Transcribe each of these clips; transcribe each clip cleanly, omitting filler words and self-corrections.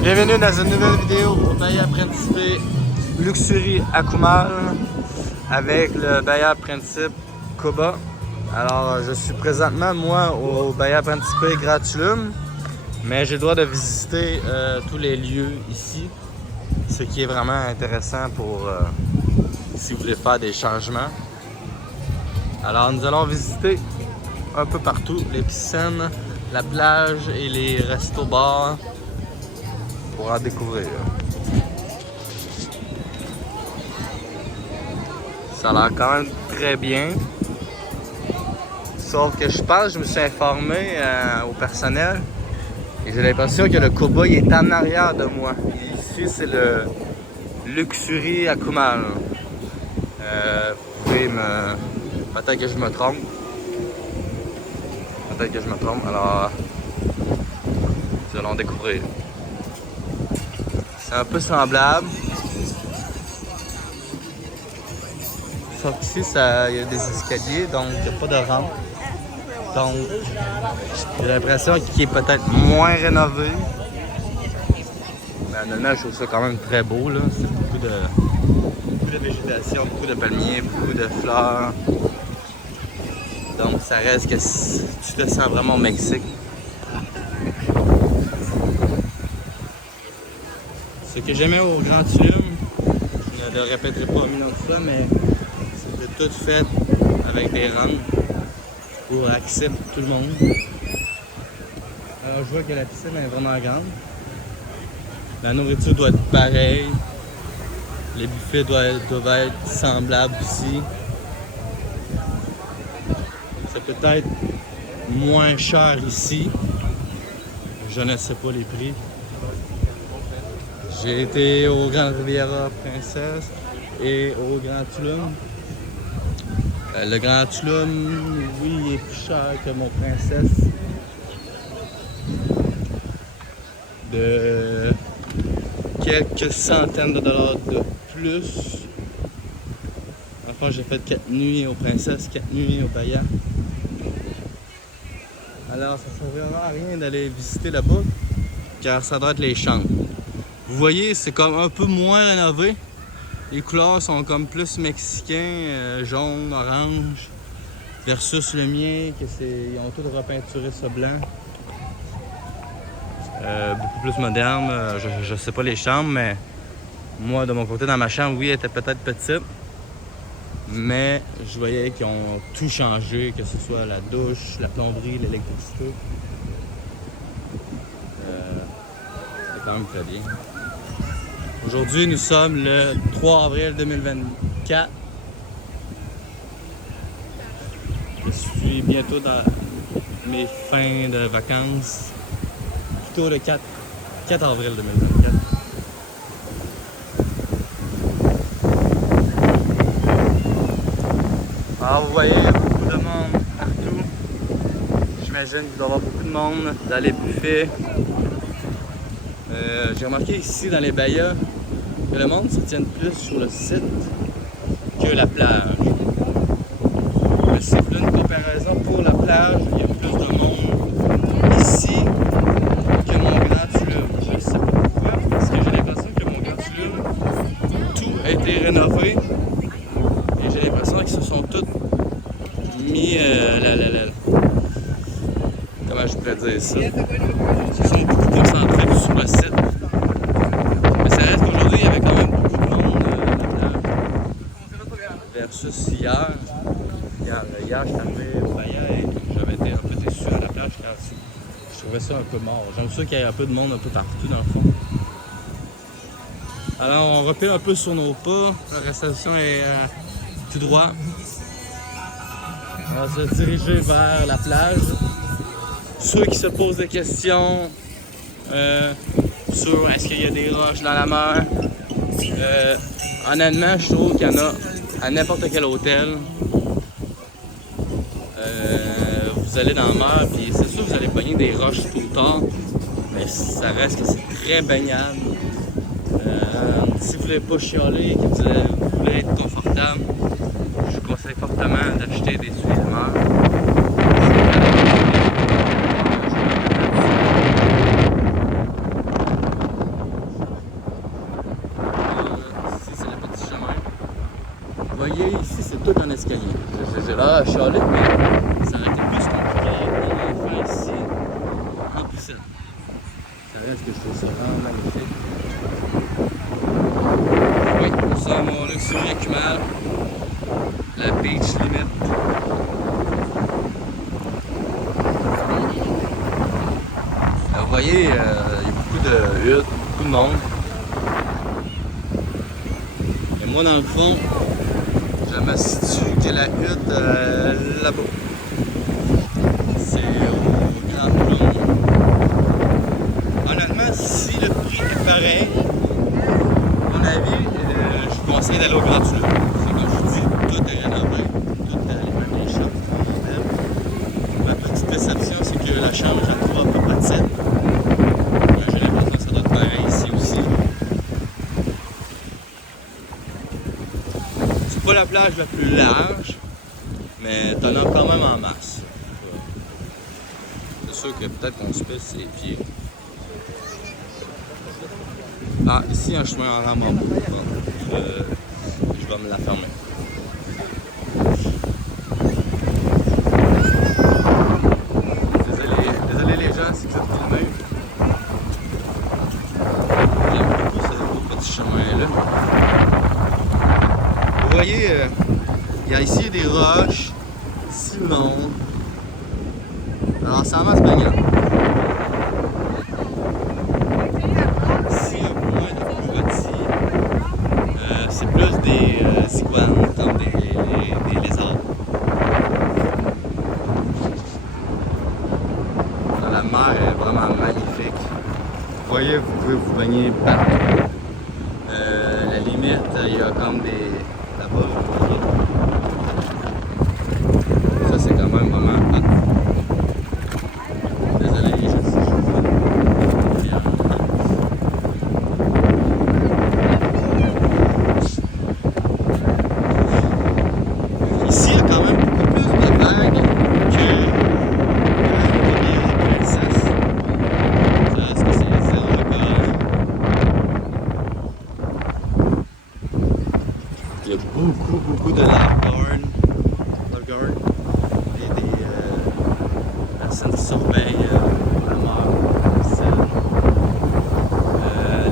Bienvenue dans une nouvelle vidéo au Bahia Principe Luxury Akumal avec le Bahia Principe Coba. Alors, je suis présentement, moi, au Bahia Principe Gratulum, mais j'ai le droit de visiter tous les lieux ici, ce qui est vraiment intéressant pour si vous voulez faire des changements. Alors, nous allons visiter un peu partout les piscines, la plage et les restos-bars pour en découvrir. Ça a l'air quand même très bien. Sauf que je pense, je me suis informé au personnel et j'ai l'impression que le Coba il est en arrière de moi. Ici, c'est le Luxury Akumal. Vous pouvez me... Peut-être que je me trompe. Peut-être que je me trompe. Alors, nous allons découvrir. C'est un peu semblable. Sauf qu'ici, il y a des escaliers, donc il n'y a pas de rampe. Donc, j'ai l'impression qu'il est peut-être moins rénové. Mais honnêtement, je trouve ça quand même très beau, là. C'est beaucoup de végétation, beaucoup de palmiers, beaucoup de fleurs. Donc, ça reste que tu te sens vraiment au Mexique. Ce que j'aimais au Grand Tulum, je ne le répéterai pas un million de fois, mais c'était tout fait avec des rampes pour accepter tout le monde. Alors je vois que la piscine est vraiment grande. La nourriture doit être pareille. Les buffets doivent être semblables aussi. C'est peut-être moins cher ici. Je ne sais pas les prix. J'ai été au Grand Riviera Princesse et au Grand Tulum. Le Grand Tulum, oui, il est plus cher que mon Princesse. De quelques centaines de dollars de plus. Enfin, j'ai fait 4 nuits au Princesse, 4 nuits au Bahia. Alors, ça ne sert vraiment à rien d'aller visiter là-bas, car ça doit être les chambres. Vous voyez, c'est comme un peu moins rénové. Les couleurs sont comme plus mexicains, jaune, orange, versus le mien, ils ont tout repeinturé ça blanc. Beaucoup plus moderne. Je sais pas les chambres, mais moi, de mon côté, dans ma chambre, oui, elle était peut-être petite. Mais je voyais qu'ils ont tout changé, que ce soit la douche, la plomberie, l'électricité. C'est quand même très bien. Aujourd'hui, nous sommes le 3 avril 2024. Je suis bientôt dans mes fins de vacances. Plutôt le 4 avril 2024. Alors vous voyez, il y a beaucoup de monde partout. J'imagine qu'il doit y avoir beaucoup de monde dans les buffets. J'ai remarqué ici dans les Bahia que le monde se tienne plus sur le site que la plage. Mais c'est plus une comparaison pour la plage, il y a plus de monde ici que mon Grand Tulum. Je ne sais pas pourquoi, parce que j'ai l'impression que mon Grand Tulum, tout a été rénové et j'ai l'impression qu'ils se sont tous mis comment je pourrais dire ça? Ils se sont beaucoup concentrés sur le site. Mais ça reste qu'aujourd'hui, il y avait quand même beaucoup de monde versus hier. Hier, je suis arrivé au Bahia et j'avais été un peu déçu à la plage car je trouvais ça un peu mort. J'aime ça qu'il y ait un peu de monde un peu partout dans le fond. Alors, on repère un peu sur nos pas. La station est tout droit. On va se diriger vers la plage. Ceux qui se posent des questions sur est-ce qu'il y a des roches dans la mer, honnêtement, je trouve qu'il y en a à n'importe quel hôtel. Vous allez dans la mer, puis c'est sûr que vous allez pogner des roches tout le temps, mais ça reste que c'est très baignable. Si vous voulez pas chialer et que vous voulez être confortable, je vous conseille fortement d'acheter des souliers de mer. l'escalier. J'ai l'air à chialer, mais ça aurait été plus compliqué d'en faire ici en piscine. Ça reste que je trouve ça vraiment magnifique. Oui, nous sommes au Luxury Akumal, la beach limit. Vous voyez, il y a beaucoup de huttes, beaucoup de monde. Et moi, dans le fond, je me situe que la hutte là-bas. C'est au Grand Plomb. Honnêtement, si le prix est pareil, à mon avis, je vous conseille d'aller au Grand Plomb. C'est comme je vous dis, tout est rénové, tout est les chambres. Ma petite déception, c'est que la chambre, je la trouve un peu petite. J'ai l'impression que ça doit être pareil ici aussi. C'est pas la plage la plus large, mais t'en as quand même en masse. C'est sûr que peut-être qu'on se pèse ses pieds. Ah, ici un chemin en rame en bout. Je vais me la fermer. Désolé les gens si vous êtes filmés. J'aime beaucoup ce petit chemin-là. Vous voyez, il y a ici des roches, sinon. Alors c'est en masse baignade. Ici, il y a moins de petits. C'est plus des iguanes, comme des lézards. La mer est vraiment magnifique. Vous voyez, vous pouvez vous baigner partout. La limite, il y a comme des... là-bas, vous voyez. Ça, c'est quand même vraiment... Désolé, je suis ici, il y a quand même beaucoup plus de vagues que les princesses. Ça reste que c'est zéro école. Il y a beaucoup de lifeguards et des personnes qui surveillent la mer, la piscine.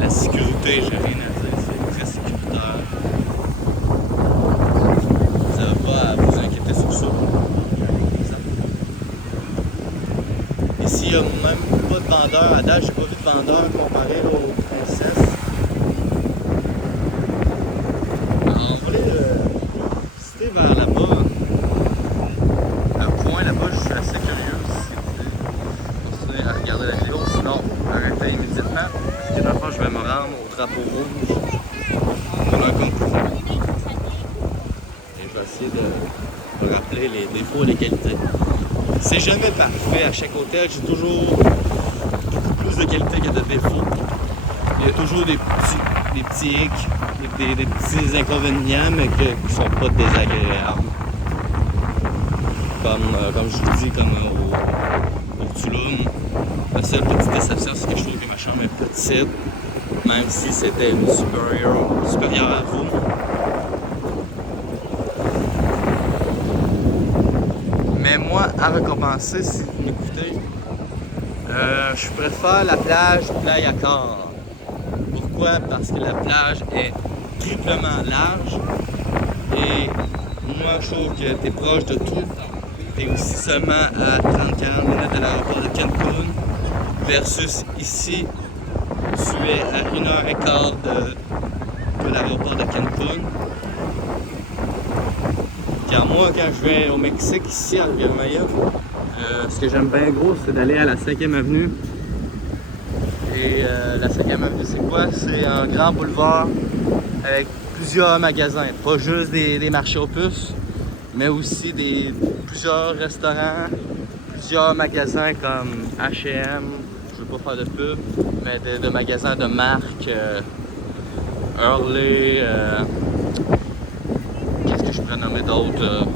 La sécurité, j'ai rien à dire, c'est très sécuritaire. Vous n'avez pas à vous inquiéter sur ça. Ici, il n'y a même pas de vendeur. À date, j'ai pas vu de vendeur comparé aux princesses. Alors, on va aller visiter vers là-bas. Un point là-bas, je suis assez curieux. Si vous continuez à regarder la vidéo, sinon, arrêtez immédiatement. Parce que dans le fond, je vais me rendre au drapeau rouge pour un concours. Et je vais essayer de rappeler les défauts et les qualités. C'est jamais parfait à chaque hôtel, j'ai toujours beaucoup plus de qualités que de défauts. Il y a toujours des petits hicks, des petits inconvénients, mais qui ne sont pas désagréables. Comme je vous dis, comme au Tulum, la seule petite déception, c'est que je trouve que ma chambre est petite, même si c'était une supérieure à vous. Mais moi, à recompenser, si vous m'écoutez, je préfère la plage Playa Cor. Pourquoi? Parce que la plage est triplement large et moi, je trouve que tu es proche de tout. Tu es aussi seulement à 30-40 minutes de l'aéroport de Cancun versus ici, tu es à 1h15 de l'aéroport de Cancun. Car moi, quand je vais au Mexique, ici, à Rivière-Maya, ce que j'aime bien gros, c'est d'aller à la 5e avenue. Et la 5e avenue, c'est quoi? C'est un grand boulevard avec plusieurs magasins. Pas juste des marchés aux puces, mais aussi plusieurs restaurants, plusieurs magasins comme H&M, je veux pas faire de pub, mais de magasins de marque, Hurley, qu'est-ce que je pourrais nommer d'autres?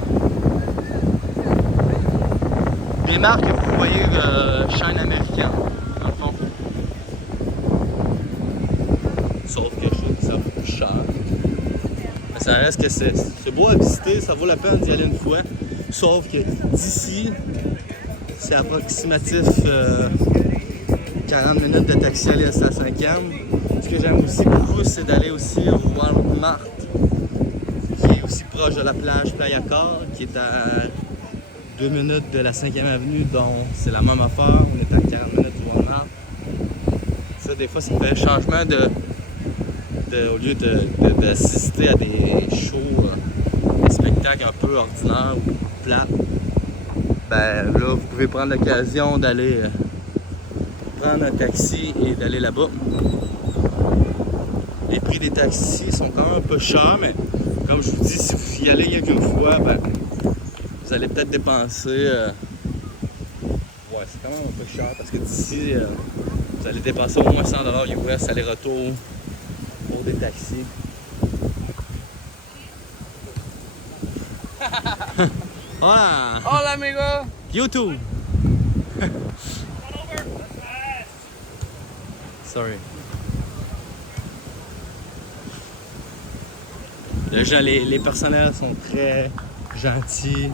Des marques que vous voyez chaîne américaine, dans le fond. Sauf que je trouve que ça coûte cher. Ça reste que c'est beau à visiter, ça vaut la peine d'y aller une fois. Sauf que d'ici, c'est approximatif 40 minutes de taxi aller à la 5e. Ce que j'aime aussi beaucoup, c'est d'aller aussi au Walmart, qui est aussi proche de la plage Playa Cor, qui est à 2 minutes de la 5e avenue, donc c'est la même affaire. On est à 40 minutes du Walmart. Ça, des fois, ça fait un changement au lieu d'assister à des shows, des spectacles un peu ordinaires ou plates. Ben là, vous pouvez prendre l'occasion d'aller prendre un taxi et d'aller là-bas. Les prix des taxis sont quand même un peu chers, mais comme je vous dis, si vous y allez il y a qu'une fois, ben, vous allez peut-être dépenser. Ouais, c'est quand même un peu cher parce que d'ici, vous allez dépenser au moins 100 $ US aller-retour pour des taxis. Hola! Hola, amigo! YouTube! Sorry. Les personnels sont très gentils,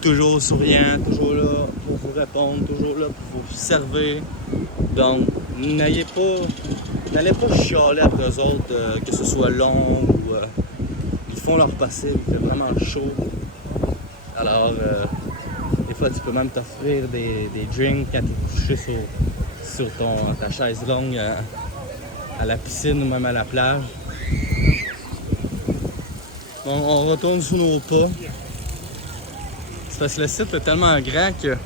toujours souriants, toujours là pour vous répondre, toujours là pour vous servir. Donc, n'allez pas chialer après eux autres, que ce soit long ou ils font leur possible, il fait vraiment chaud. Alors, des fois, tu peux même t'offrir des drinks quand tu es couché sur ta chaise longue à la piscine ou même à la plage. On retourne sous nos pas. C'est parce que le site est tellement grand que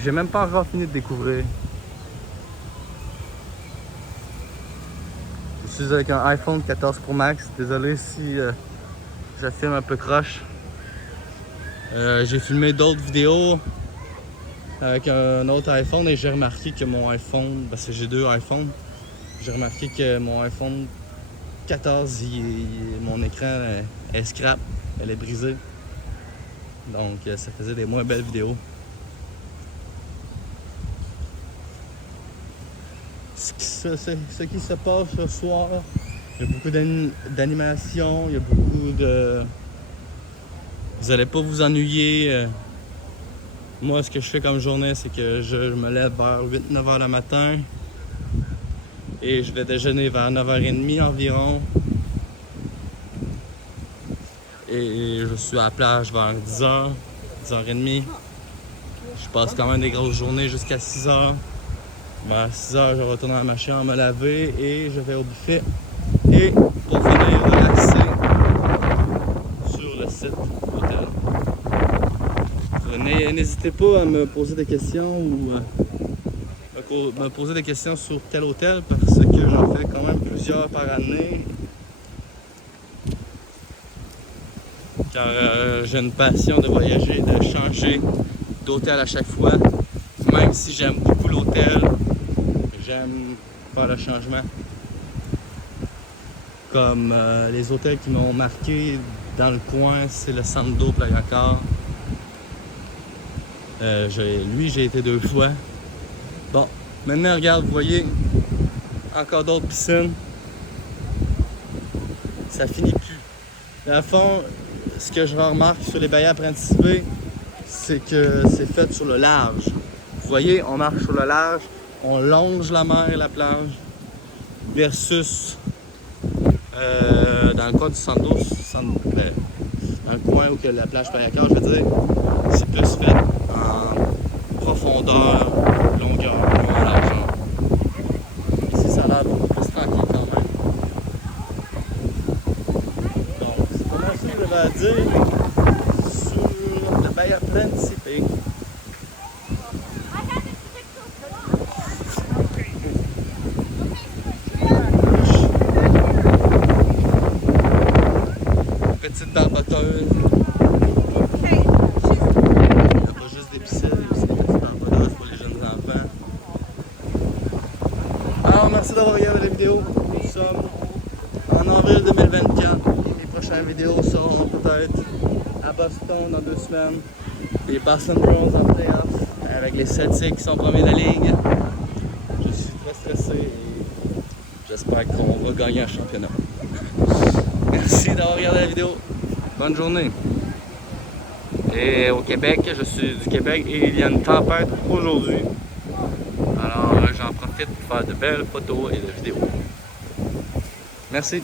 j'ai même pas encore fini de découvrir. Je suis avec un iPhone 14 Pro Max. Désolé si je filme un peu croche. J'ai filmé d'autres vidéos avec un autre iPhone et j'ai remarqué que mon iPhone, parce que j'ai deux iPhones, j'ai remarqué que mon iPhone 14, mon écran est scrap, elle est brisée. Donc ça faisait des moins belles vidéos. Ce qui se passe ce soir, il y a beaucoup d'animation, il y a beaucoup de... Vous n'allez pas vous ennuyer. Moi, ce que je fais comme journée, c'est que je me lève vers 8-9 h le matin et je vais déjeuner vers 9 h 30 environ. Et je suis à la plage vers 10 h, 10 h 30. Je passe quand même des grosses journées jusqu'à 6 h. À 6 h, je retourne dans ma chambre me laver et je vais au buffet. Et pour venir relaxer sur le site hôtel. N'hésitez pas à me poser des questions ou me poser des questions sur tel hôtel parce que j'en fais quand même plusieurs par année. Car j'ai une passion de voyager, de changer d'hôtel à chaque fois. Même si j'aime beaucoup l'hôtel, j'aime faire le changement. Comme les hôtels qui m'ont marqué dans le coin, c'est le Sando Playa Cor. Lui, j'ai été 2 fois. Bon, maintenant, regarde, vous voyez, encore d'autres piscines. Ça finit plus. Mais à fond, ce que je remarque sur les baillards Principe, c'est que c'est fait sur le large. Vous voyez, on marche sur le large, on longe la mer et la plage, versus dans le coin du Sando, dans le coin où que la plage Playa Cor, je veux dire, c'est plus fait en profondeur, longueur, en largeur. Ici, ça a l'air beaucoup plus tranquille quand même. Donc, c'est comment ça que je vais dire sur le Bahia Principe. Petite barboteuse. Il n'y a pas juste des piscines, il y a aussi des petites barboteuses pour les jeunes enfants. Alors, merci d'avoir regardé la vidéo. Nous sommes en avril 2024 et mes prochaines vidéos seront peut-être à Boston dans 2 semaines. Les Boston Bruins en playoff avec les Celtics qui sont premiers de la ligue. Je suis très stressé et j'espère qu'on va gagner un championnat. Merci d'avoir regardé la vidéo. Bonne journée. Et au Québec, je suis du Québec et il y a une tempête aujourd'hui. Alors j'en profite pour faire de belles photos et de vidéos. Merci.